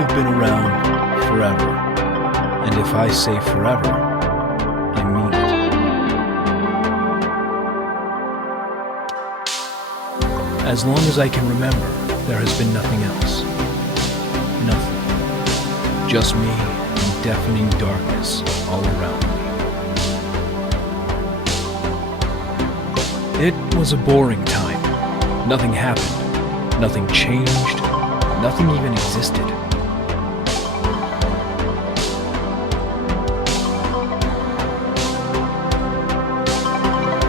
have been around forever. And if I say forever, I mean it. As long as I can remember, there has been nothing else. Nothing. Just me and deafening darkness all around me. It was a boring time. Nothing happened. Nothing changed. Nothing even existed.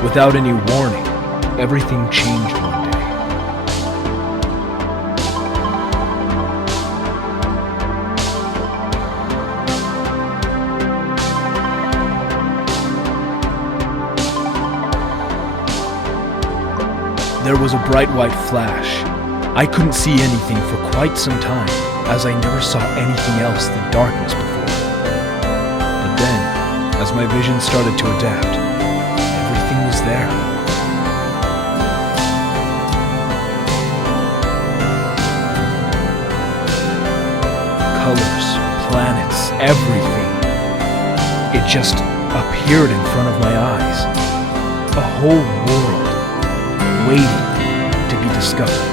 Without any warning, everything changed one day. There was a bright white flash. I couldn't see anything for quite some time, as I never saw anything else than darkness before. But then, as my vision started to adapt, everything was there. Colors, planets, everything. It just appeared in front of my eyes. A whole world waiting to be discovered.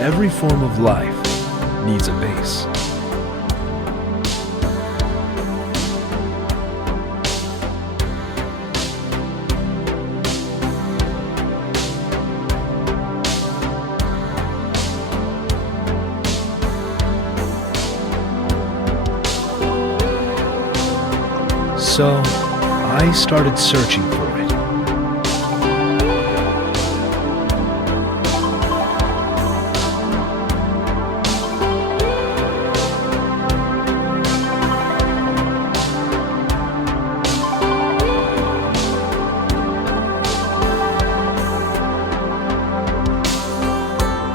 Every form of life needs a base. So, I started searching for it.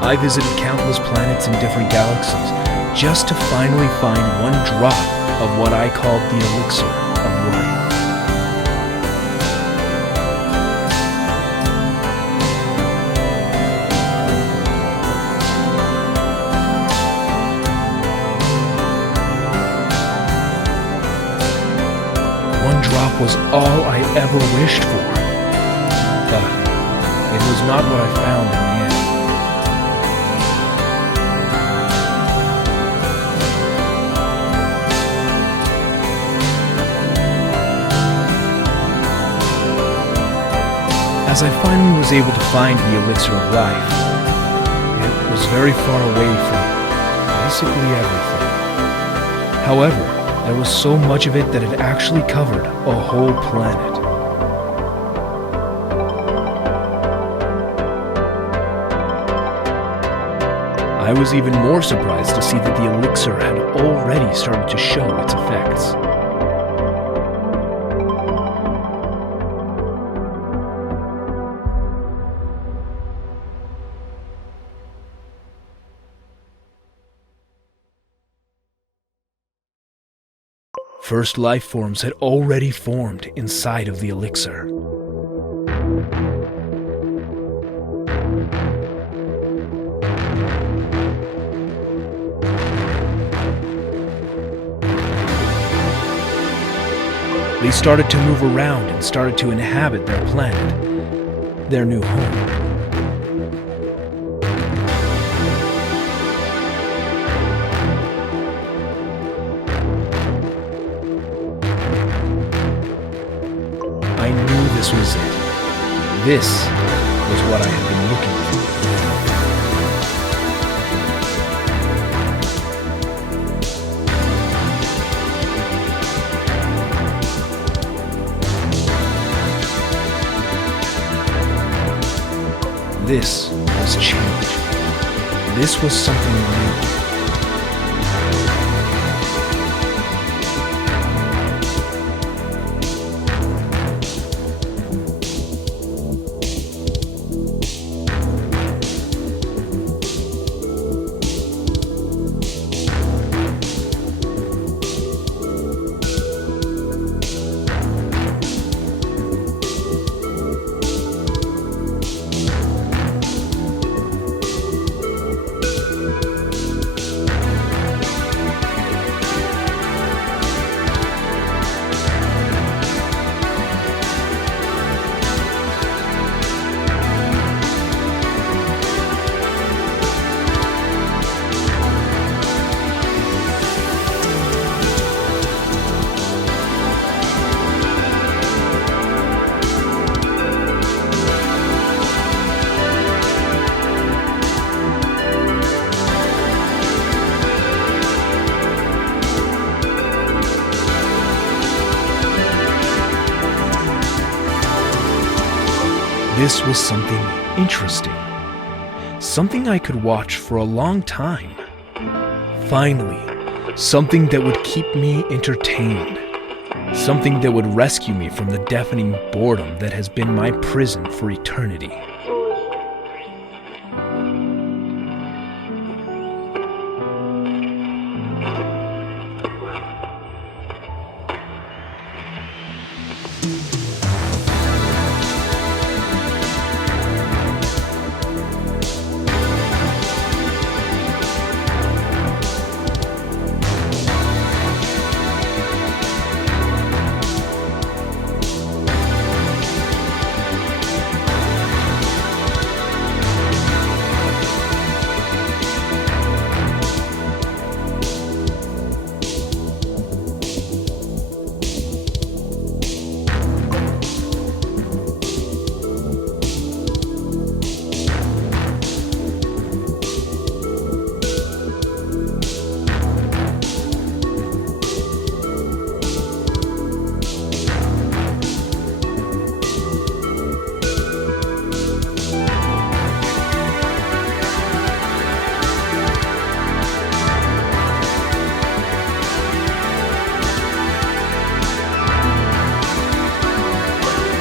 I visited countless planets in different galaxies just to finally find one drop of what I called the elixir of life. One drop was all I ever wished for, but it was not what I found in the end. As I finally was able to find the elixir of life, it was very far away from basically everything. However, there was so much of it that it actually covered a whole planet. I was even more surprised to see that the elixir had already started to show its effects. First life forms had already formed inside of the elixir. They started to move around and started to inhabit their planet, their new home. I knew this was it. This was what I had been looking this was change. This was something new. This was something interesting. Something I could watch for a long time. Finally, something that would keep me entertained. Something that would rescue me from the deafening boredom that has been my prison for eternity.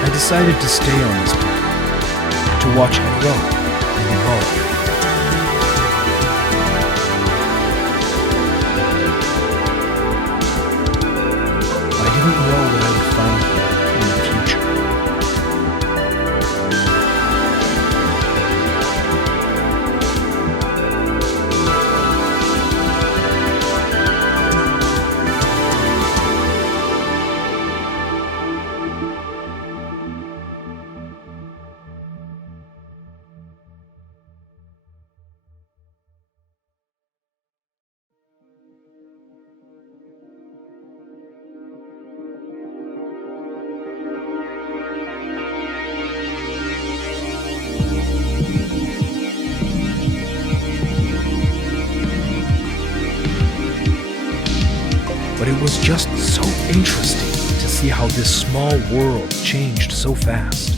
I decided to stay on this planet, to watch it grow and evolve. I didn't know what I would find here in the future. But it was just so interesting to see how this small world changed so fast.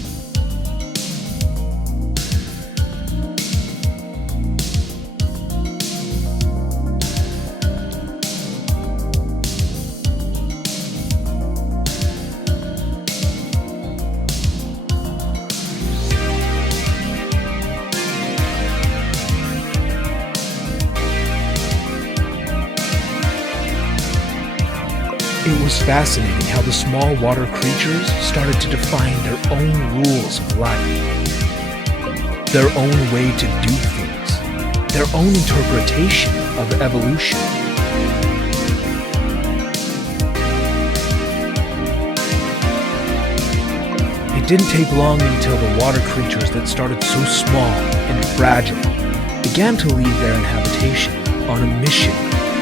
It was fascinating how the small water creatures started to define their own rules of life, their own way to do things, their own interpretation of evolution. It didn't take long until the water creatures that started so small and fragile began to leave their habitation on a mission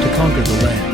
to conquer the land.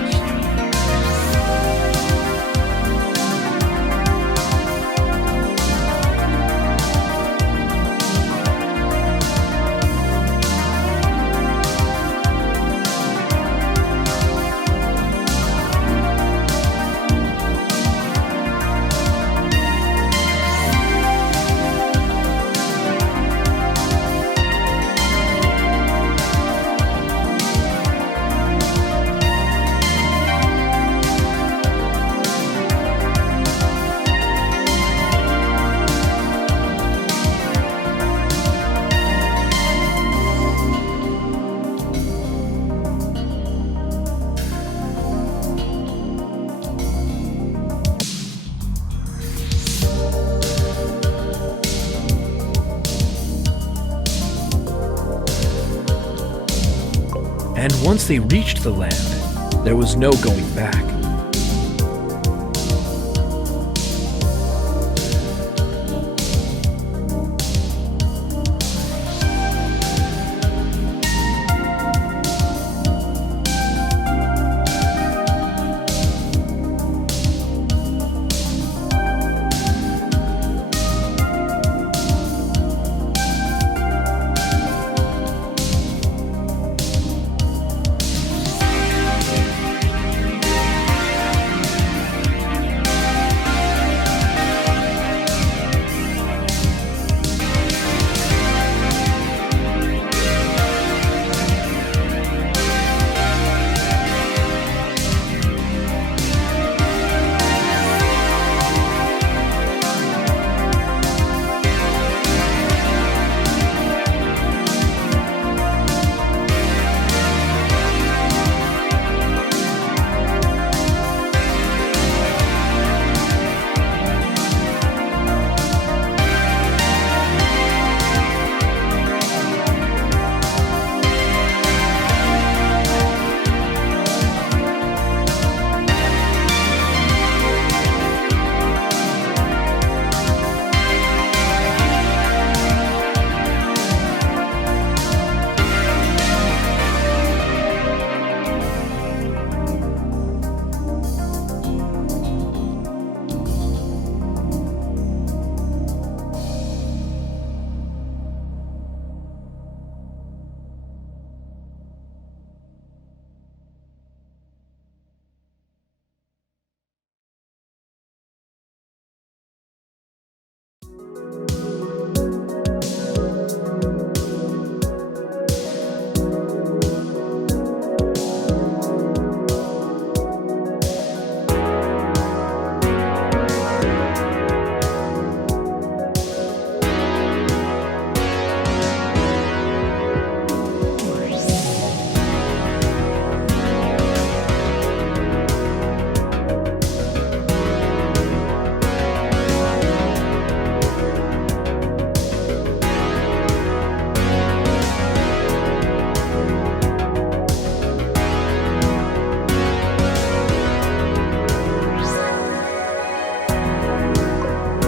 And once they reached the land, there was no going back.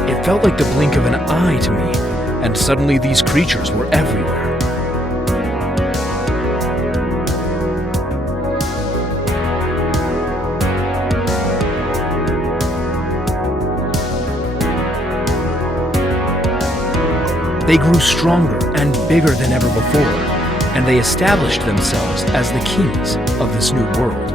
It felt like the blink of an eye to me, and suddenly these creatures were everywhere. They grew stronger and bigger than ever before, and they established themselves as the kings of this new world.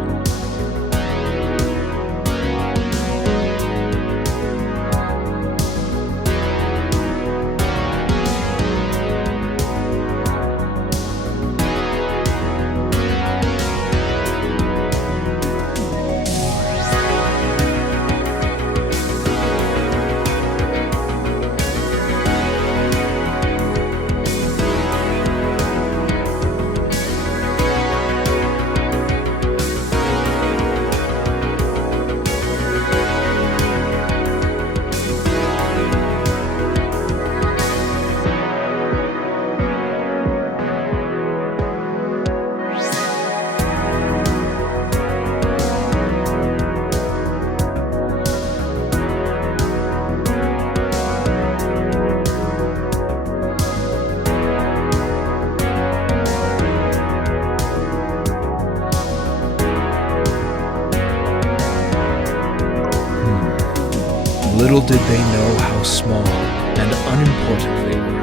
Little did they know how small and unimportant they were.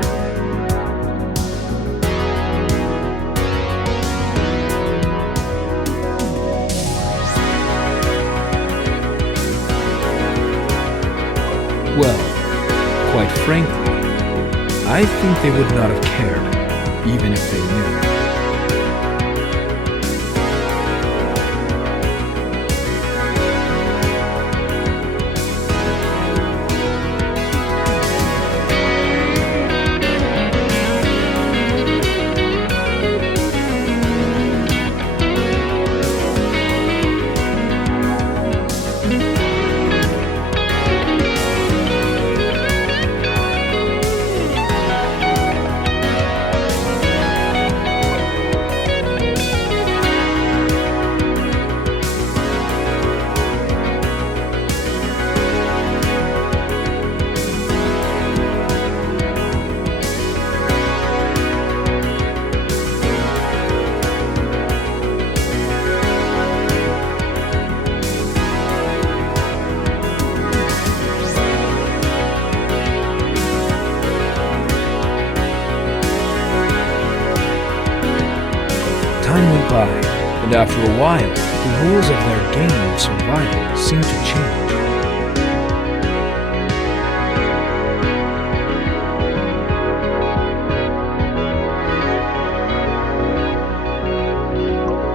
Well, quite frankly, I think they would not have cared, even if they knew. and after a while, the rules of their game of survival seemed to change.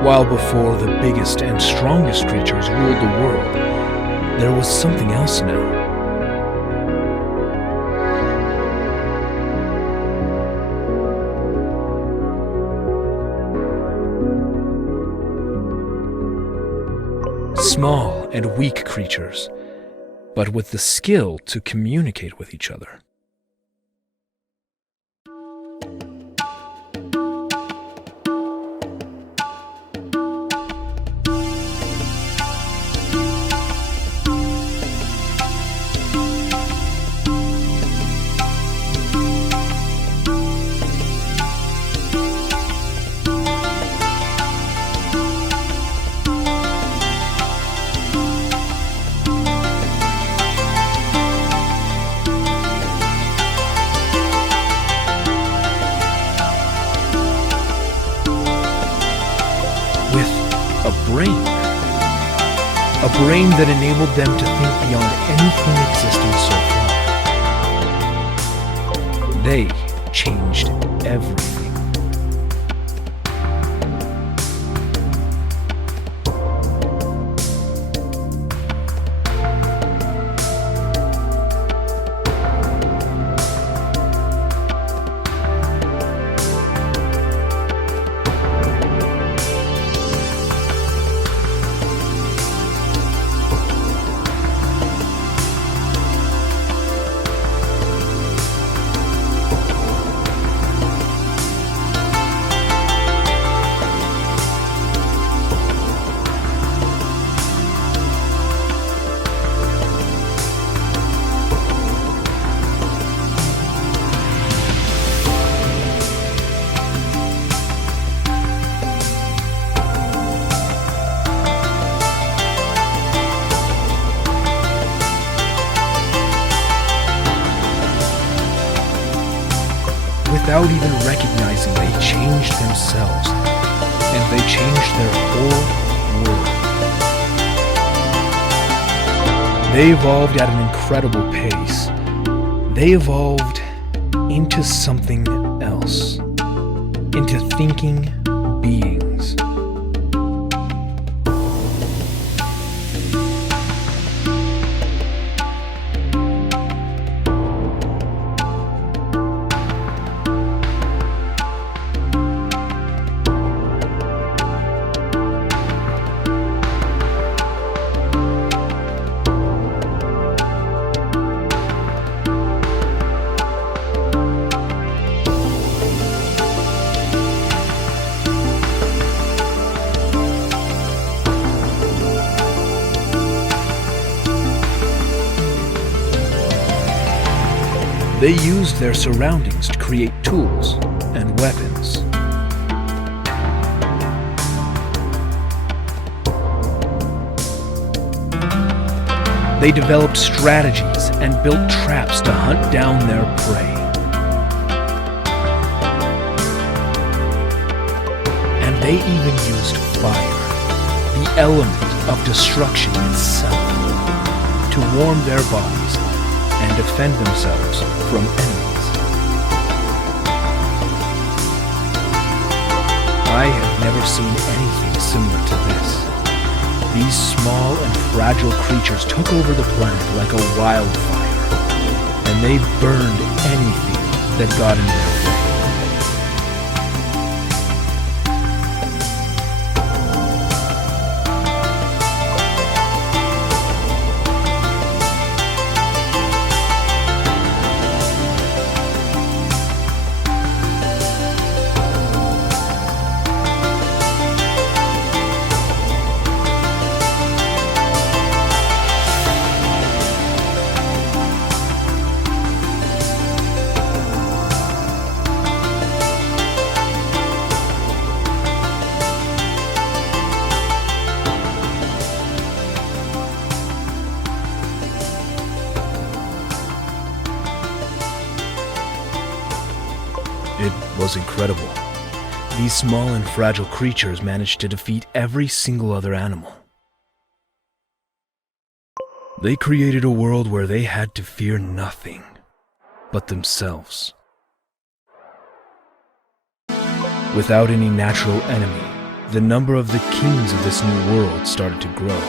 While before the biggest and strongest creatures ruled the world, there was something else now. Small and weak creatures, but with the skill to communicate with each other. A brain that enabled them to think beyond anything existing so far. They changed everything. Without even recognizing, they changed themselves, and they changed their whole world. They evolved at an incredible pace. They evolved into something else, into thinking beings. They used their surroundings to create tools and weapons. They developed strategies and built traps to hunt down their prey. And they even used fire, the element of destruction itself, to warm their bodies and defend themselves from enemies. I have never seen anything similar to this. These small and fragile creatures took over the planet like a wildfire, and they burned anything that got in their way. It was incredible. these small and fragile creatures managed to defeat every single other animal. They created a world where they had to fear nothing but themselves. Without any natural enemy, the number of the kings of this new world started to grow.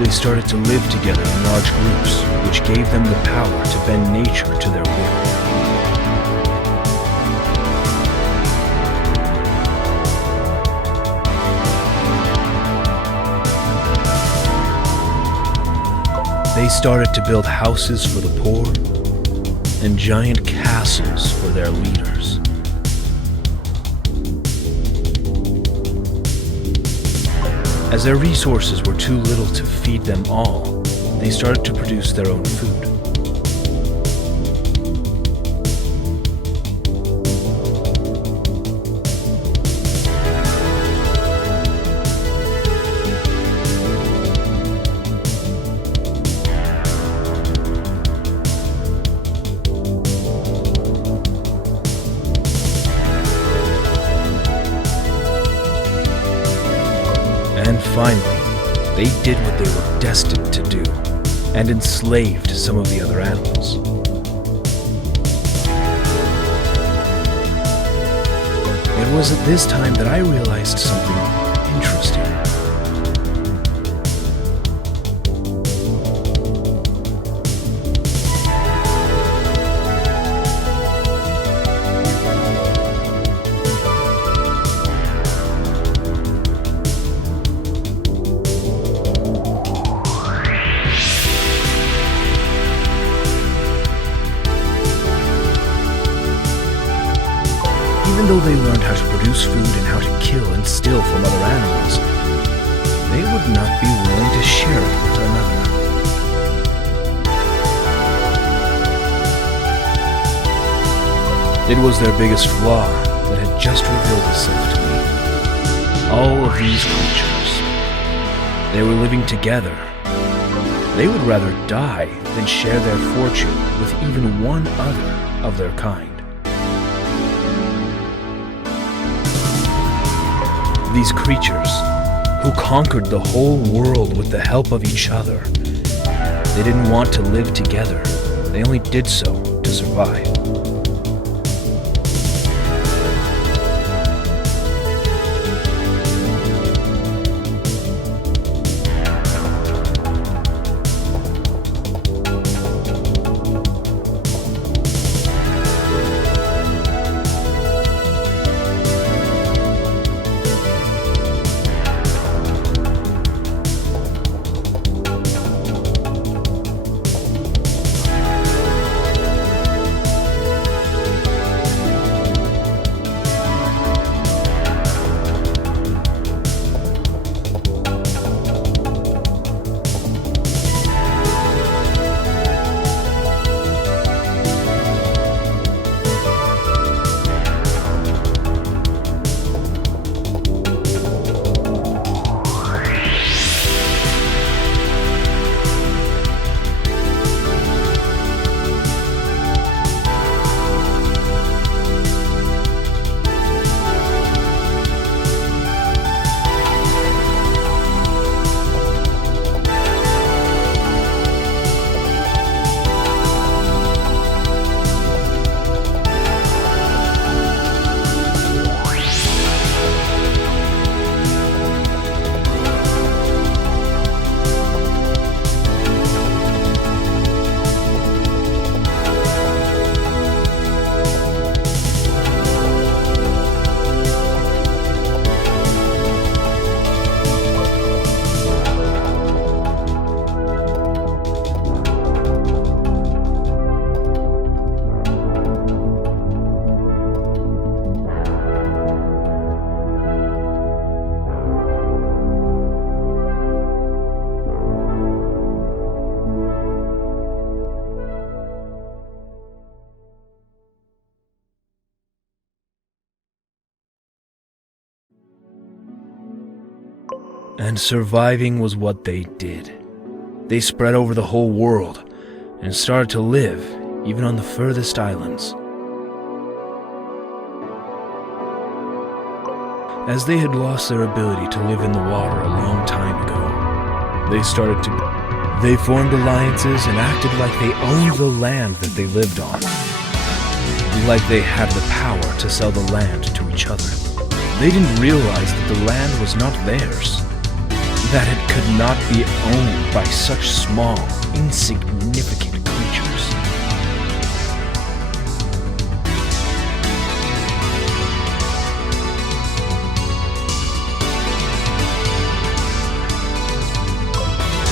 They started to live together in large groups, which gave them the power to bend nature to their will. They started to build houses for the poor and giant castles for their leaders. As their resources were too little to feed them all, they started to produce their own food. And finally, they did what they were destined to do, and enslaved some of the other animals. It was at this time that I realized something interesting. Even though they learned how to produce food and how to kill and steal from other animals, they would not be willing to share it with another. It was their biggest flaw that had just revealed itself to me. All of these creatures, they were living together. They would rather die than share their fortune with even one other of their kind. These creatures, who conquered the whole world with the help of each other, they didn't want to live together. They only did so to survive. And surviving was what they did. They spread over the whole world and started to live even on the furthest islands. As they had lost their ability to live in the water a long time ago, they formed alliances and acted like they owned the land that they lived on. Like they had the power to sell the land to each other. They didn't realize that the land was not theirs, that it could not be owned by such small, insignificant creatures.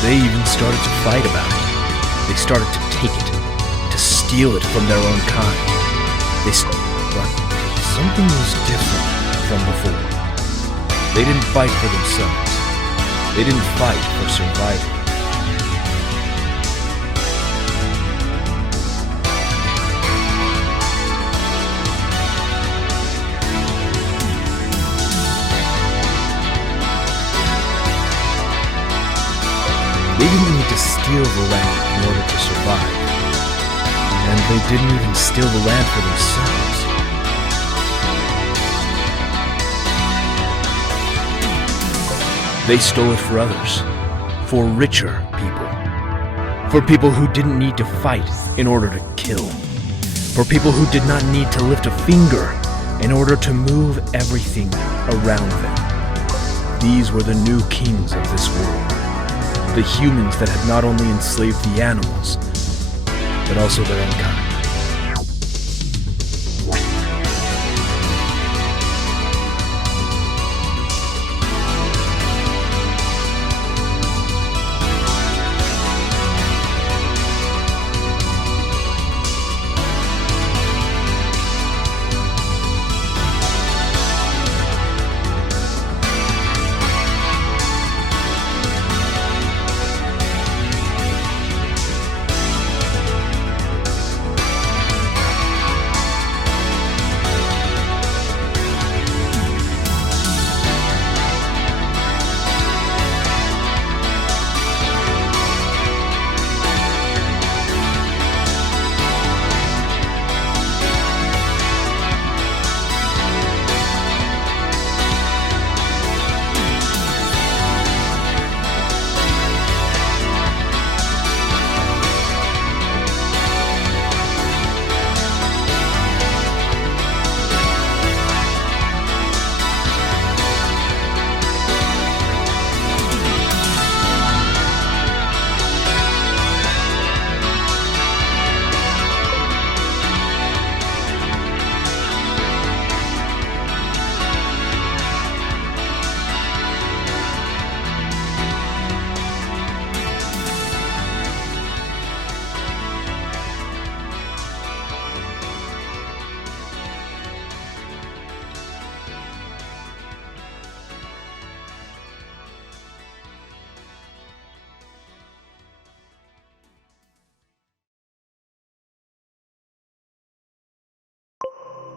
They even started to fight about it. They started to take it, to steal it from their own kind. But something was different from before. They didn't fight for themselves. They didn't fight for survival. They didn't need to steal the land in order to survive. And they didn't even steal the land for themselves. They stole it for others, for richer people, for people who didn't need to fight in order to kill, for people who did not need to lift a finger in order to move everything around them. These were the new kings of this world, the humans that had not only enslaved the animals, but also their own kind.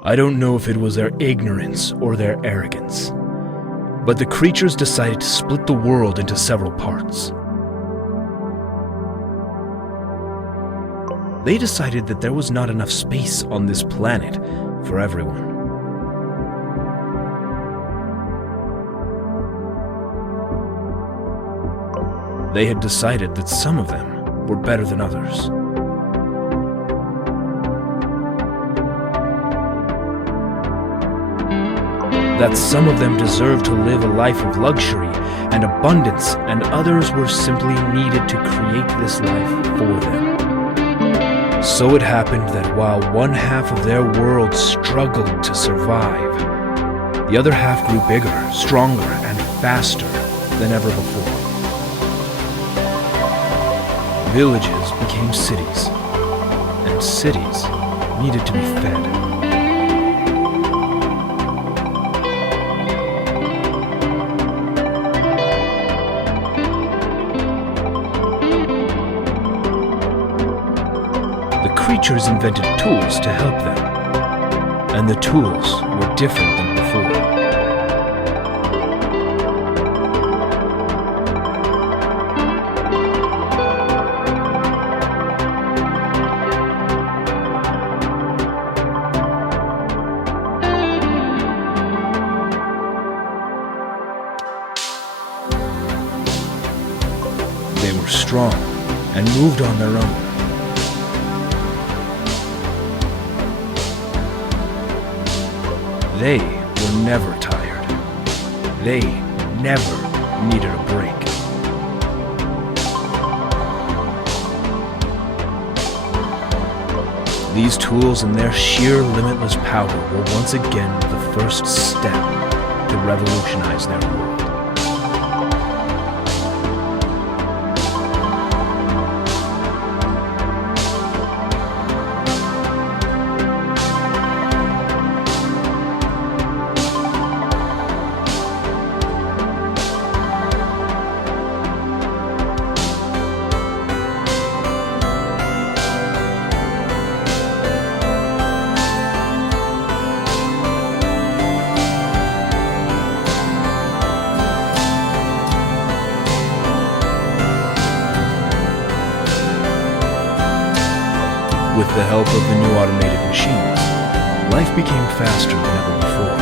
I don't know if it was their ignorance or their arrogance, but the creatures decided to split the world into several parts. They decided that there was not enough space on this planet for everyone. They had decided that some of them were better than others. That some of them deserved to live a life of luxury and abundance, and others were simply needed to create this life for them. So it happened that while one half of their world struggled to survive, the other half grew bigger, stronger, and faster than ever before. Villages became cities, and cities needed to be fed. Creatures invented tools to help them, and the tools were different than before. were strong and moved on their own. They were never tired. They never needed a break. These tools and their sheer limitless power were once again the first step to revolutionize their world. With the help of the new automated machines, life became faster than ever before.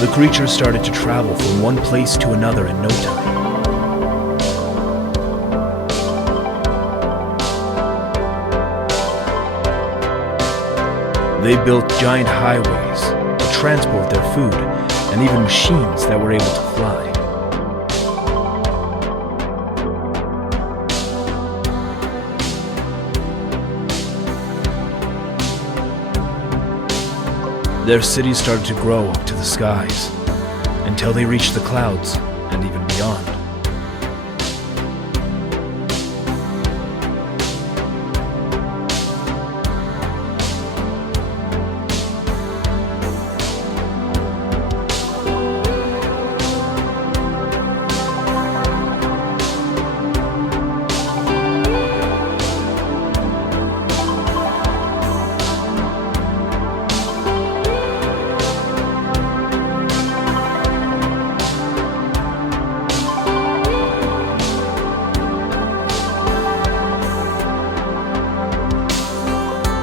The creatures started to travel from one place to another in no time. They built giant highways to transport their food, and even machines that were able to fly. Their cities started to grow up to the skies, until they reached the clouds and even beyond.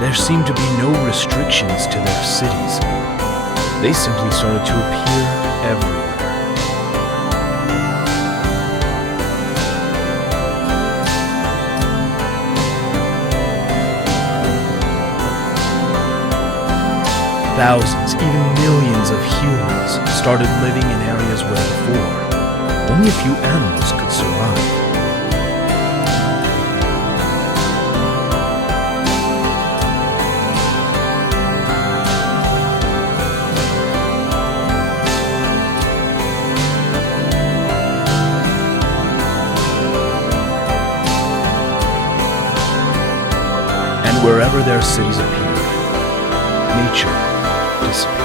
There seemed to be no restrictions to their cities. They simply started to appear everywhere. Thousands, even millions of humans started living in areas where before only a few animals could survive. And wherever their cities appeared, nature disappeared.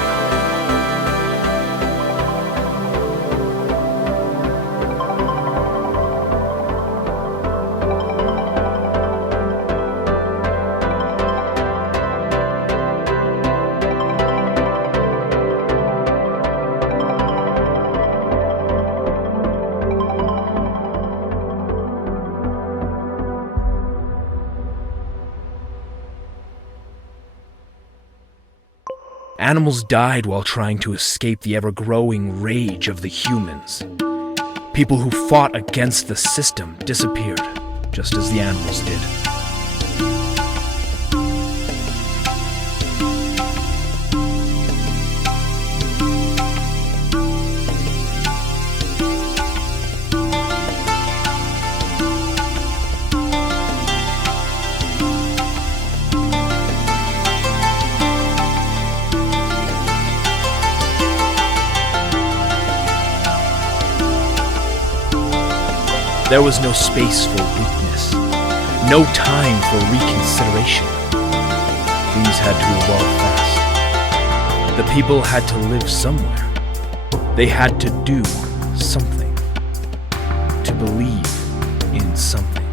Animals died while trying to escape the ever-growing rage of the humans. People who fought against the system disappeared, just as the animals did. There was no space for weakness, no time for reconsideration. Things had to evolve fast. The people had to live somewhere. They had to do something, to believe in something.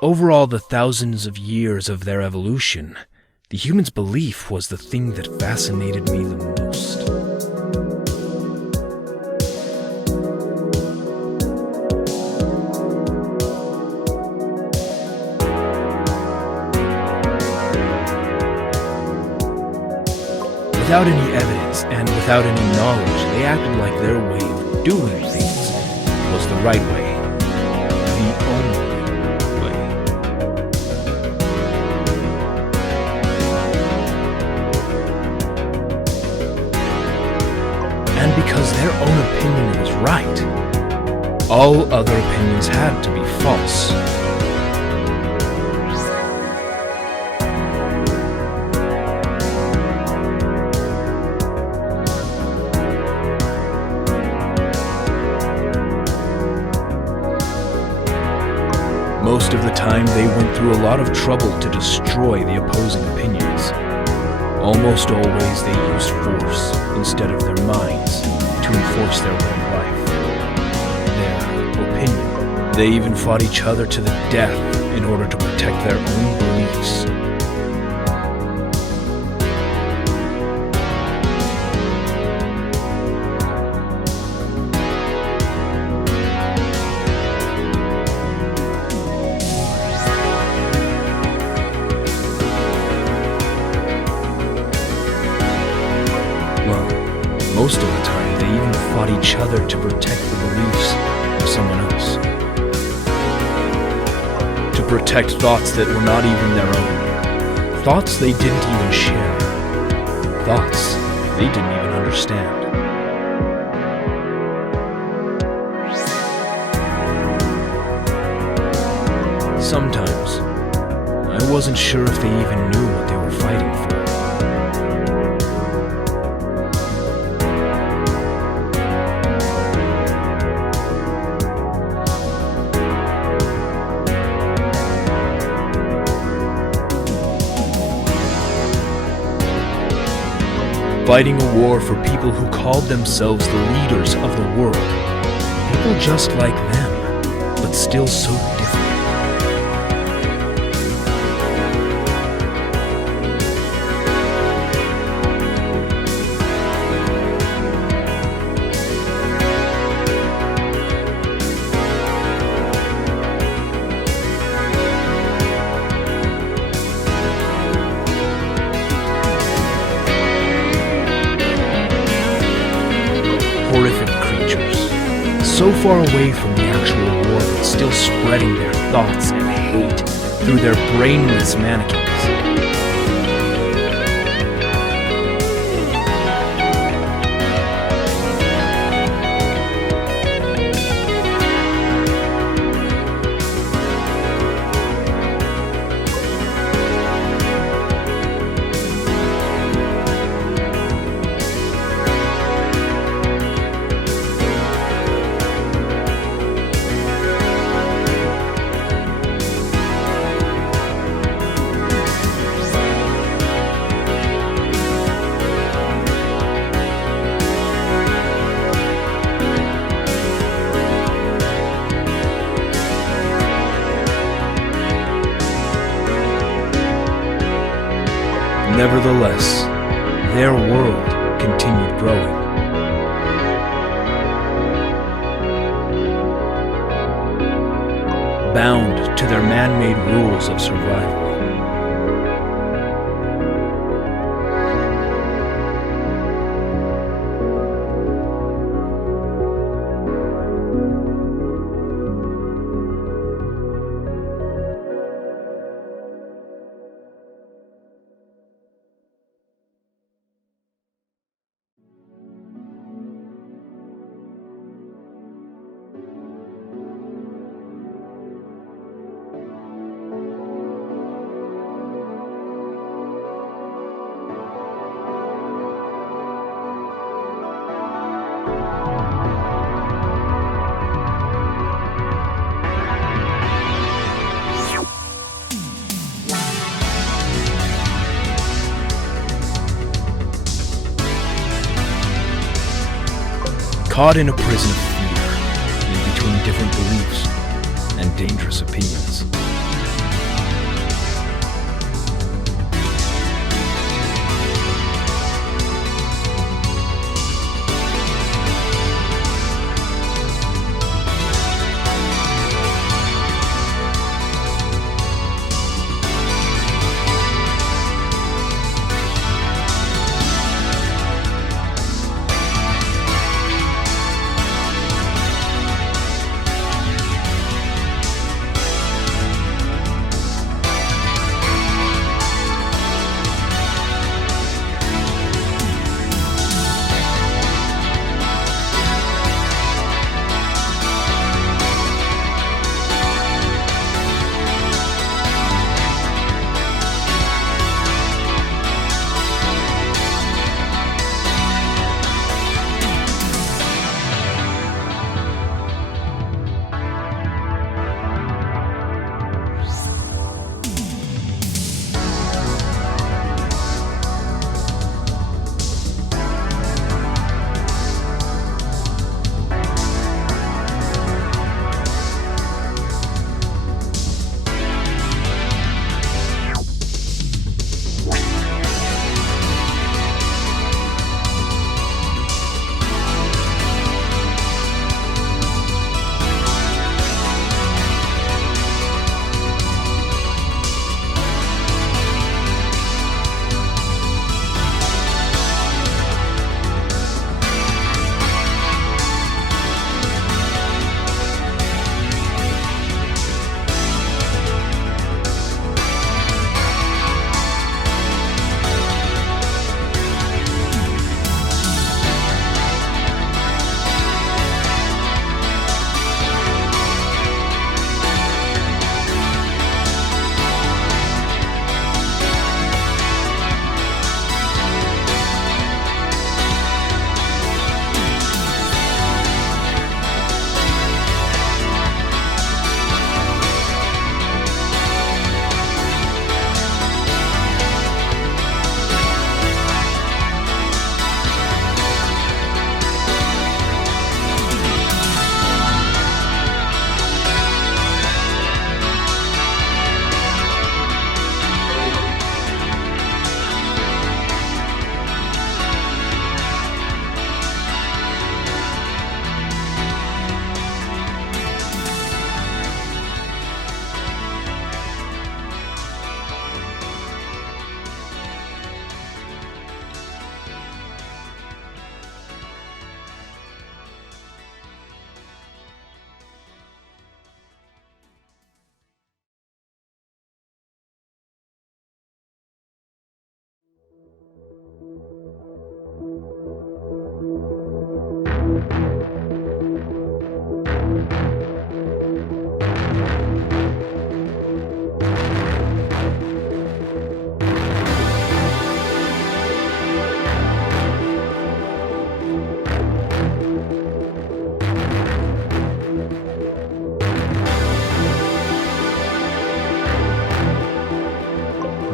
Over all the thousands of years of their evolution, the human's belief was the thing that fascinated me the most. Without any evidence and without any knowledge, they acted like their way of doing things was the right way, the only way. And because their own opinion was right, all other opinions had to be false. Most of the time, they went through a lot of trouble to destroy the opposing opinions. Almost always, they used force instead of their minds to enforce their way of life, their opinion. They even fought each other to the death in order to protect their own beliefs. Most of the time, they even fought each other to protect the beliefs of someone else. To protect thoughts that were not even their own. Thoughts they didn't even share. Thoughts they didn't even understand. Sometimes, I wasn't sure if they even knew what they were fighting for. Fighting a war for people who called themselves the leaders of the world. People just like them, but still so different. Horrific creatures, so far away from the actual war, but still spreading their thoughts and hate through their brainless mannequins. Nevertheless, their world continued growing. Bound to their man-made rules of survival. Caught in a prison of fear, in between different beliefs and dangerous opinions.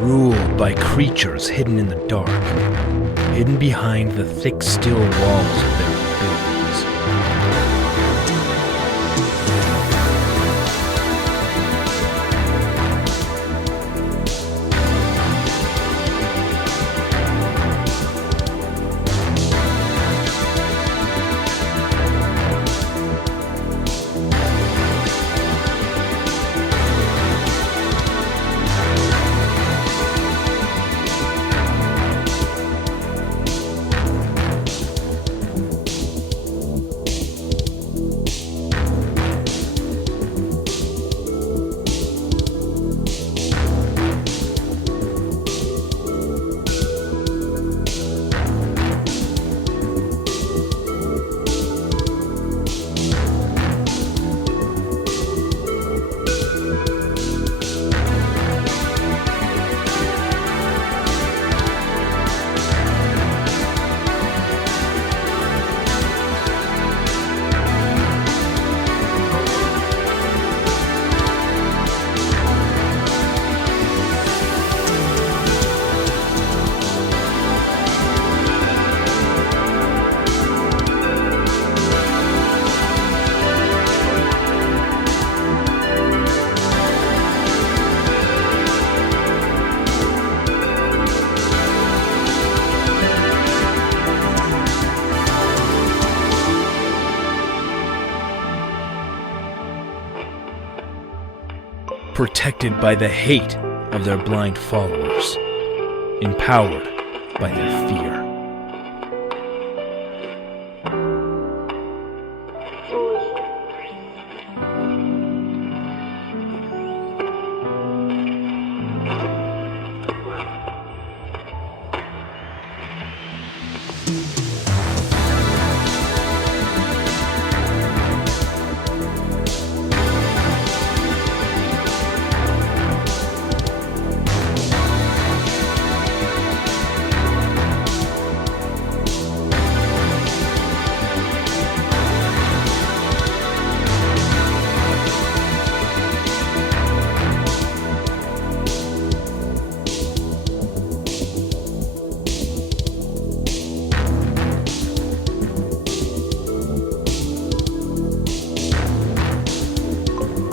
ruled by creatures hidden in the dark, hidden behind the thick, still walls of their buildings. Protected by the hate of their blind followers, empowered by their fear.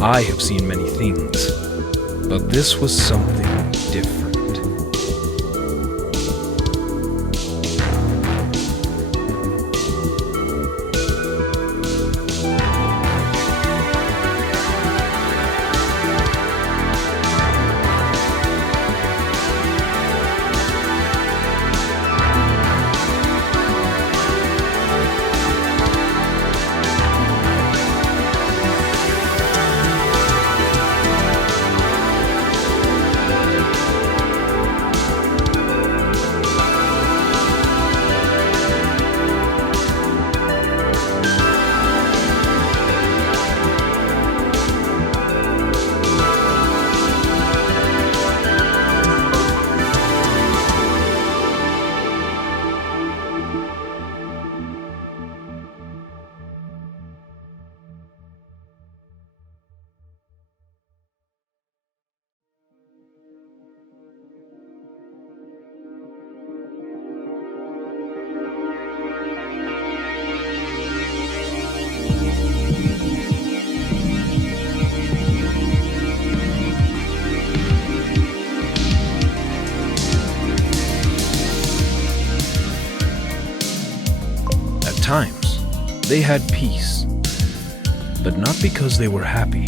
I have seen many things, but this was something different. Times, they had peace, but not because they were happy.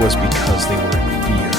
was because they were in fear.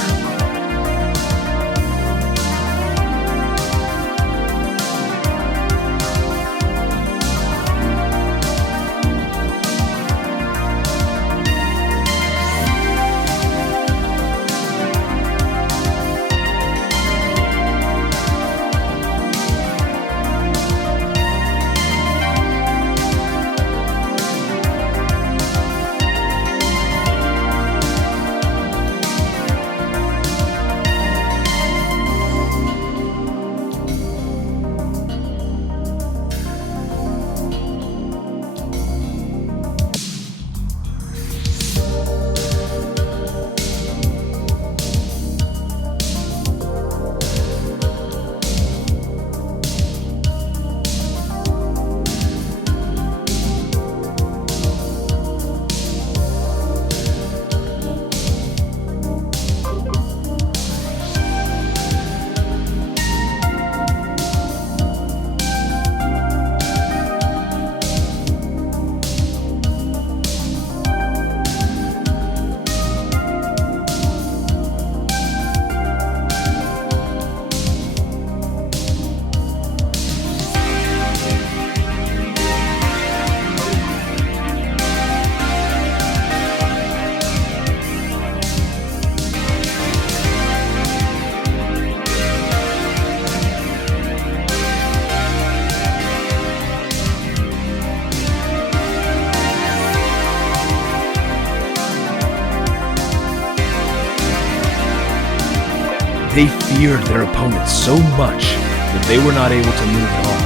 They feared their opponents so much that they were not able to move at all.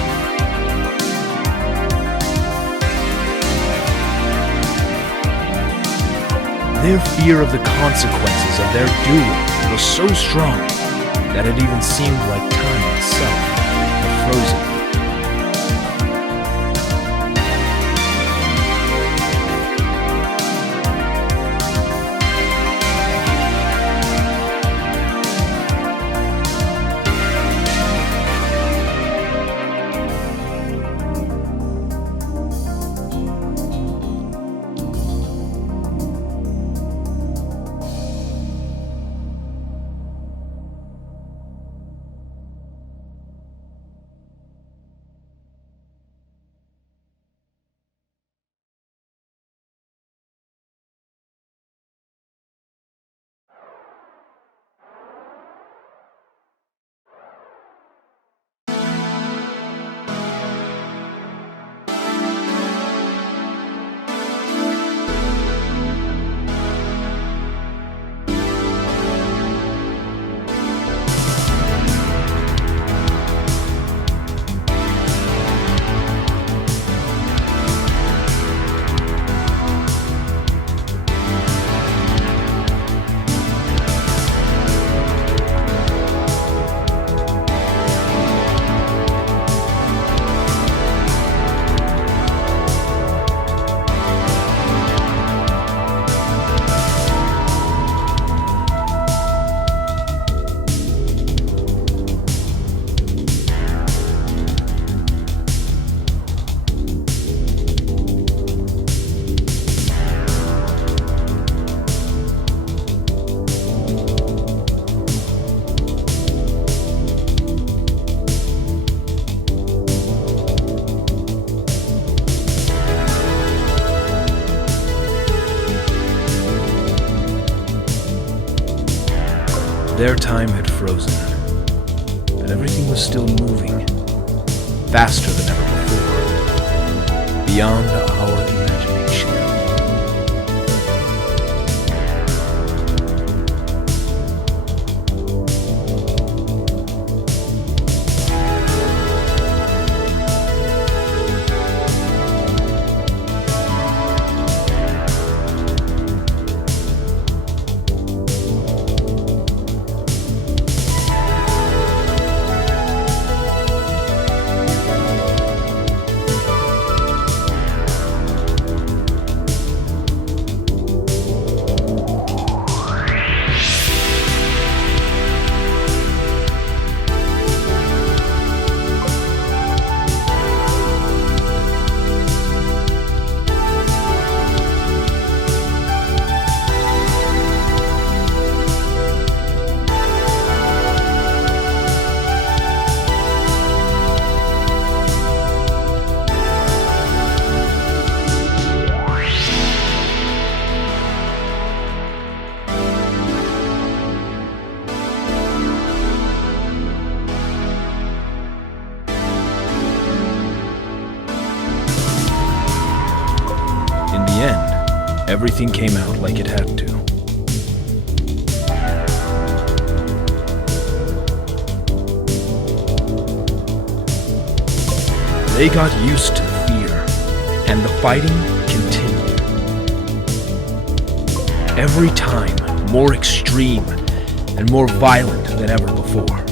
Their fear of the consequences of their doing was so strong that it even seemed like time itself had frozen. Their time had frozen, but everything was still moving, faster than ever before, beyond our imagination. Everything came out like it had to. They got used to the fear, and the fighting continued. Every time more extreme and more violent than ever before.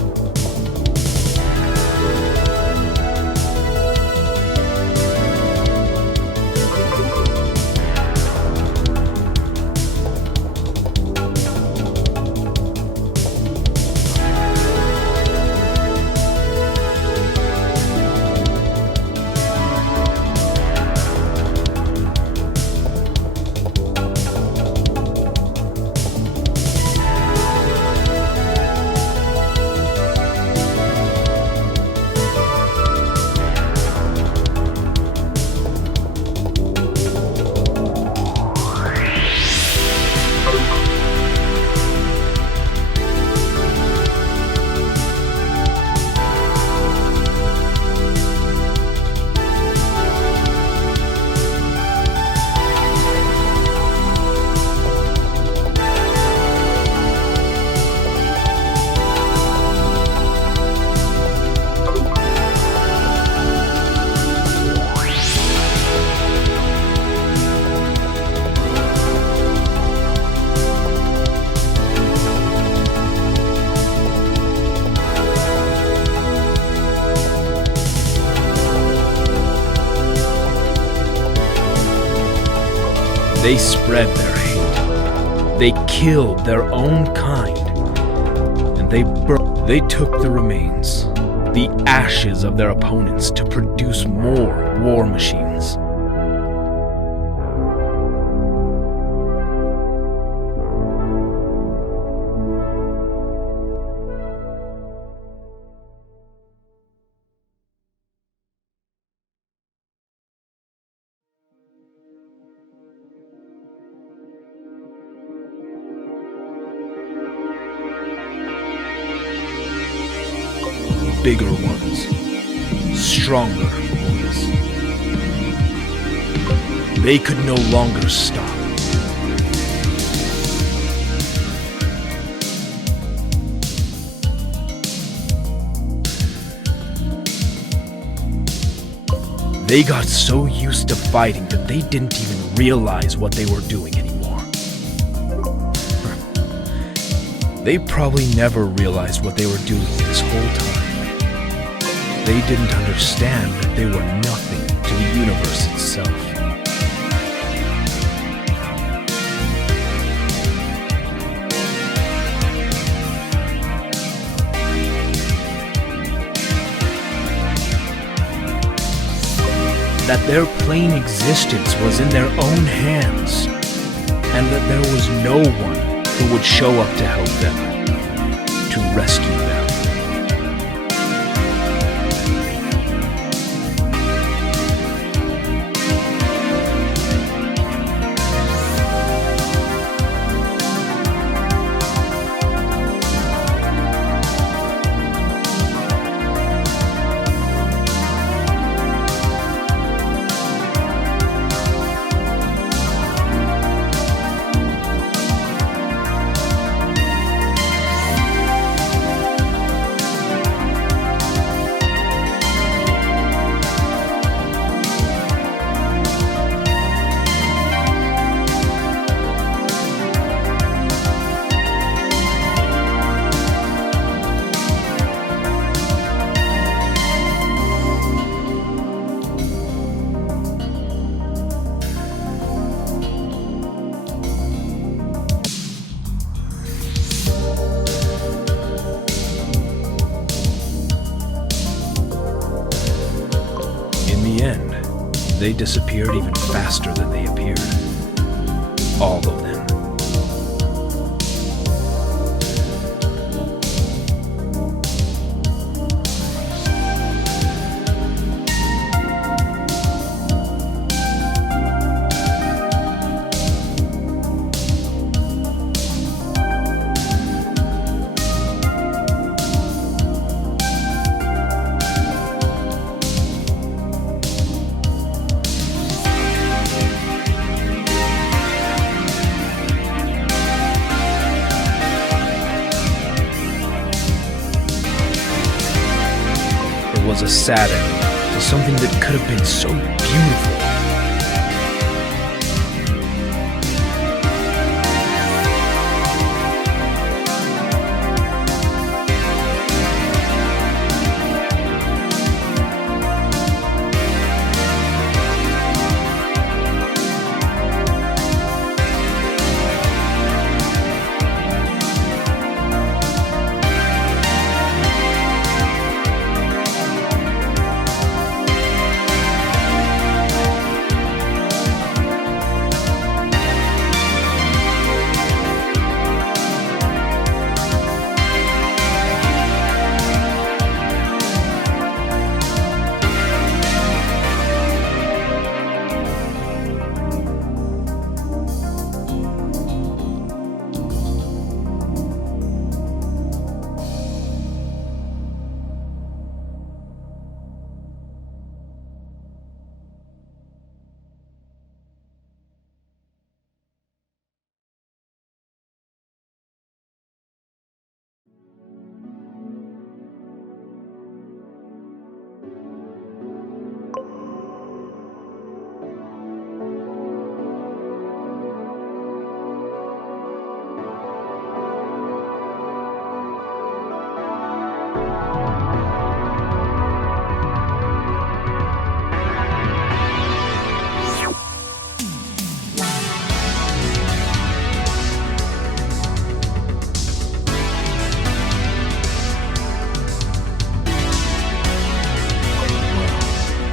They spread their hate. They killed their own kind. And they took the remains, the ashes of their opponents, to produce more war machines. Bigger ones, stronger ones. They could no longer stop. They got so used to fighting that they didn't even realize what they were doing anymore. They probably never realized what they were doing this whole time. They didn't understand that they were nothing to the universe itself. That their plain existence was in their own hands, and that there was no one who would show up to help them, to rescue them. They disappeared even faster than they appeared. All of them. was a sad ending to something that could have been so beautiful.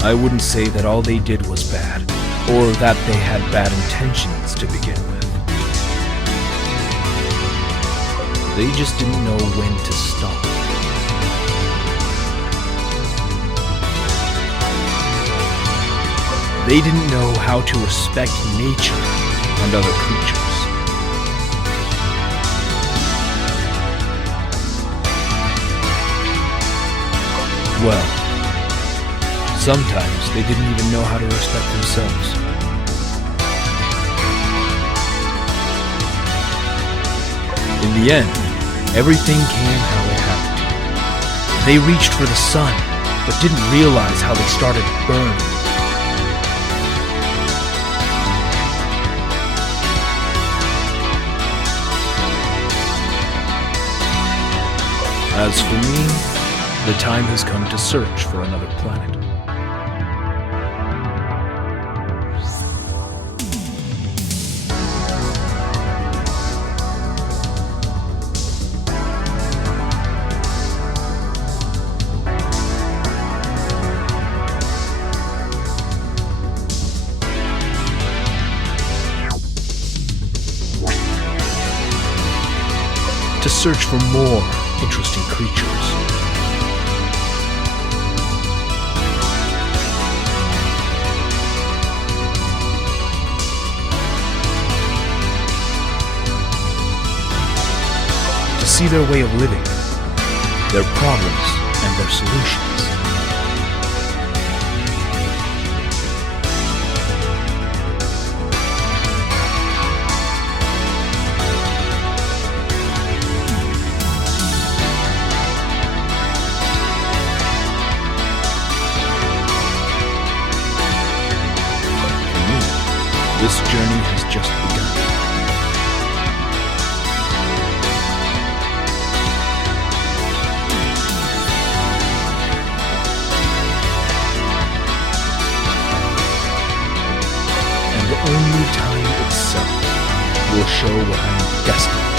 I wouldn't say that all they did was bad, or that they had bad intentions to begin with. They just didn't know when to stop. They didn't know how to respect nature and other creatures. Well, sometimes they didn't even know how to respect themselves. In the end, everything came how it happened. They reached for the sun, but didn't realize how they started burning. As for me, the time has come to search for another planet. To search for more interesting creatures. To see their way of living, their problems, and their solutions. This journey has just begun. And only time itself will show what I am destined